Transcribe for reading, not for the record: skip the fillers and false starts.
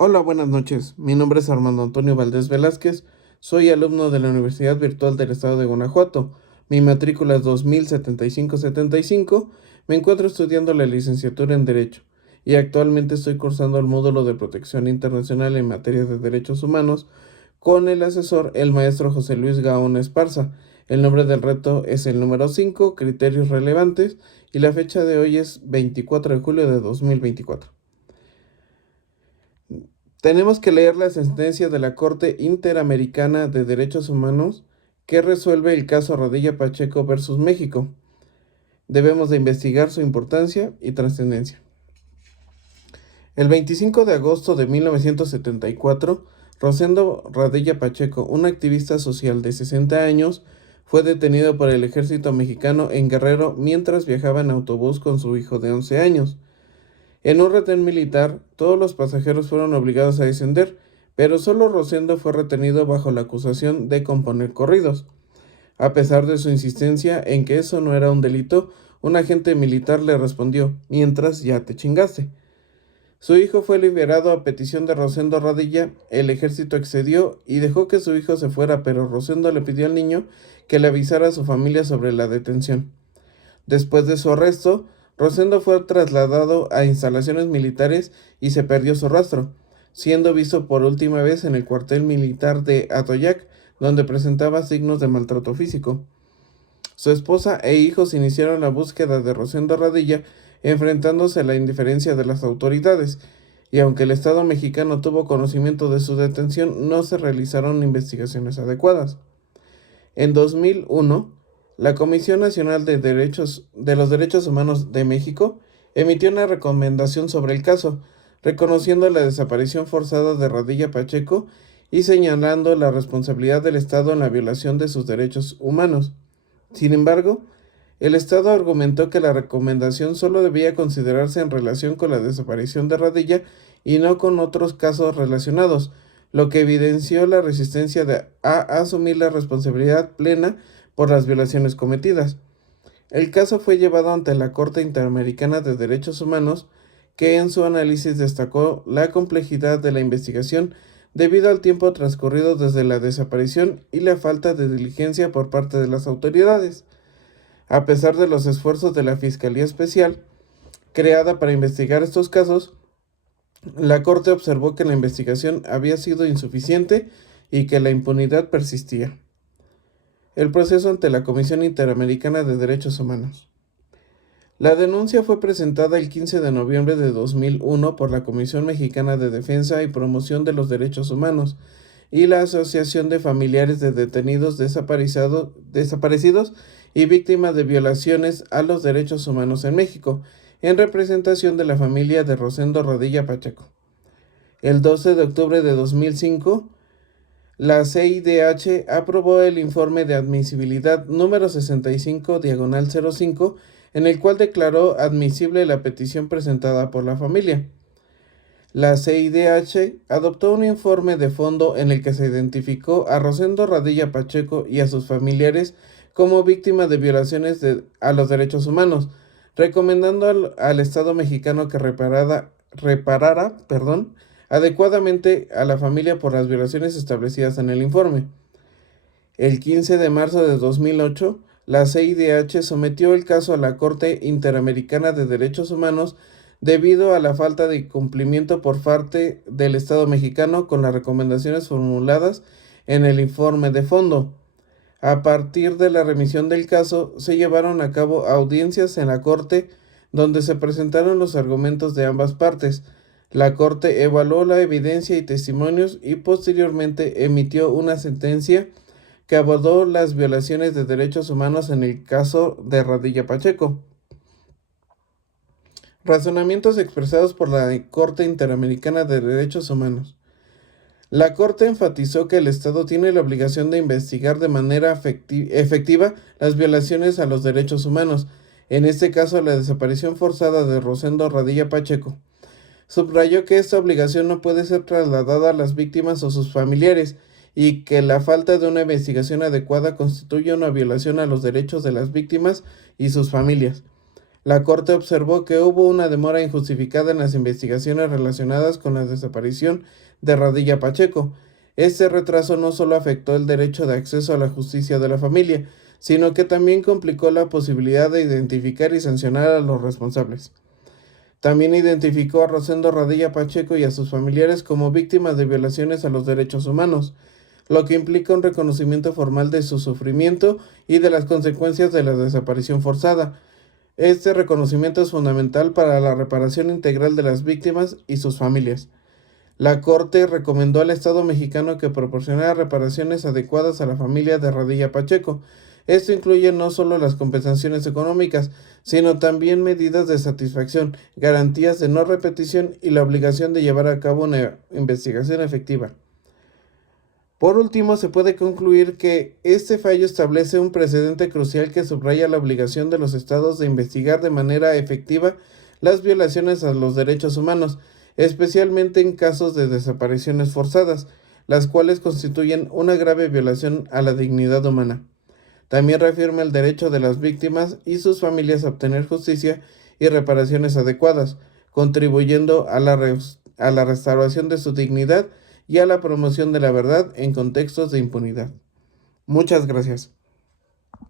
Hola, buenas noches. Mi nombre es Armando Antonio Valdés Velázquez. Soy alumno de la Universidad Virtual del Estado de Guanajuato. Mi matrícula es 207575. Me encuentro estudiando la licenciatura en Derecho y actualmente estoy cursando el módulo de Protección Internacional en materia de derechos humanos con el asesor, el maestro José Luis Gaón Esparza. El nombre del reto es el número 5, criterios relevantes, y la fecha de hoy es 24 de julio de 2024. Tenemos que leer la sentencia de la Corte Interamericana de Derechos Humanos que resuelve el caso Rodilla Pacheco versus México. Debemos de investigar su importancia y trascendencia. El 25 de agosto de 1974, Rosendo Radilla Pacheco, un activista social de 60 años, fue detenido por el ejército mexicano en Guerrero mientras viajaba en autobús con su hijo de 11 años. En un retén militar, todos los pasajeros fueron obligados a descender, pero solo Rosendo fue retenido bajo la acusación de componer corridos. A pesar de su insistencia en que eso no era un delito, un agente militar le respondió: mientras ya te chingaste. Su hijo fue liberado a petición de Rosendo Radilla. El ejército accedió y dejó que su hijo se fuera, pero Rosendo le pidió al niño que le avisara a su familia sobre la detención. Después de su arresto, Rosendo fue trasladado a instalaciones militares y se perdió su rastro, siendo visto por última vez en el cuartel militar de Atoyac, donde presentaba signos de maltrato físico. Su esposa e hijos iniciaron la búsqueda de Rosendo Radilla, enfrentándose a la indiferencia de las autoridades, y aunque el Estado mexicano tuvo conocimiento de su detención, no se realizaron investigaciones adecuadas. En 2001, la Comisión Nacional de los Derechos Humanos de México emitió una recomendación sobre el caso, reconociendo la desaparición forzada de Radilla Pacheco y señalando la responsabilidad del Estado en la violación de sus derechos humanos. Sin embargo, el Estado argumentó que la recomendación solo debía considerarse en relación con la desaparición de Radilla y no con otros casos relacionados, lo que evidenció la resistencia a asumir la responsabilidad plena por las violaciones cometidas. El caso fue llevado ante la Corte Interamericana de Derechos Humanos, que en su análisis destacó la complejidad de la investigación debido al tiempo transcurrido desde la desaparición y la falta de diligencia por parte de las autoridades. A pesar de los esfuerzos de la Fiscalía Especial, creada para investigar estos casos, la Corte observó que la investigación había sido insuficiente y que la impunidad persistía. El proceso ante la Comisión Interamericana de Derechos Humanos. La denuncia fue presentada el 15 de noviembre de 2001 por la Comisión Mexicana de Defensa y Promoción de los Derechos Humanos y la Asociación de Familiares de Detenidos Desaparecidos y Víctimas de Violaciones a los Derechos Humanos en México, en representación de la familia de Rosendo Rodilla Pacheco. El 12 de octubre de 2005, la CIDH aprobó el informe de admisibilidad número 65/05, en el cual declaró admisible la petición presentada por la familia. La CIDH adoptó un informe de fondo en el que se identificó a Rosendo Radilla Pacheco y a sus familiares como víctimas de violaciones a los derechos humanos, recomendando al Estado mexicano que reparara adecuadamente a la familia por las violaciones establecidas en el informe. El 15 de marzo de 2008, la CIDH sometió el caso a la Corte Interamericana de Derechos Humanos debido a la falta de cumplimiento por parte del Estado mexicano con las recomendaciones formuladas en el informe de fondo. A partir de la remisión del caso, se llevaron a cabo audiencias en la Corte donde se presentaron los argumentos de ambas partes. La Corte evaluó la evidencia y testimonios y posteriormente emitió una sentencia que abordó las violaciones de derechos humanos en el caso de Radilla Pacheco. Razonamientos expresados por la Corte Interamericana de Derechos Humanos. La Corte enfatizó que el Estado tiene la obligación de investigar de manera efectiva las violaciones a los derechos humanos, en este caso la desaparición forzada de Rosendo Radilla Pacheco. Subrayó que esta obligación no puede ser trasladada a las víctimas o sus familiares y que la falta de una investigación adecuada constituye una violación a los derechos de las víctimas y sus familias. La Corte observó que hubo una demora injustificada en las investigaciones relacionadas con la desaparición de Radilla Pacheco. Este retraso no solo afectó el derecho de acceso a la justicia de la familia, sino que también complicó la posibilidad de identificar y sancionar a los responsables. También identificó a Rosendo Radilla Pacheco y a sus familiares como víctimas de violaciones a los derechos humanos, lo que implica un reconocimiento formal de su sufrimiento y de las consecuencias de la desaparición forzada. Este reconocimiento es fundamental para la reparación integral de las víctimas y sus familias. La Corte recomendó al Estado mexicano que proporcionara reparaciones adecuadas a la familia de Radilla Pacheco. Esto incluye no solo las compensaciones económicas, sino también medidas de satisfacción, garantías de no repetición y la obligación de llevar a cabo una investigación efectiva. Por último, se puede concluir que este fallo establece un precedente crucial que subraya la obligación de los estados de investigar de manera efectiva las violaciones a los derechos humanos, especialmente en casos de desapariciones forzadas, las cuales constituyen una grave violación a la dignidad humana. También reafirma el derecho de las víctimas y sus familias a obtener justicia y reparaciones adecuadas, contribuyendo a la restauración de su dignidad y a la promoción de la verdad en contextos de impunidad. Muchas gracias.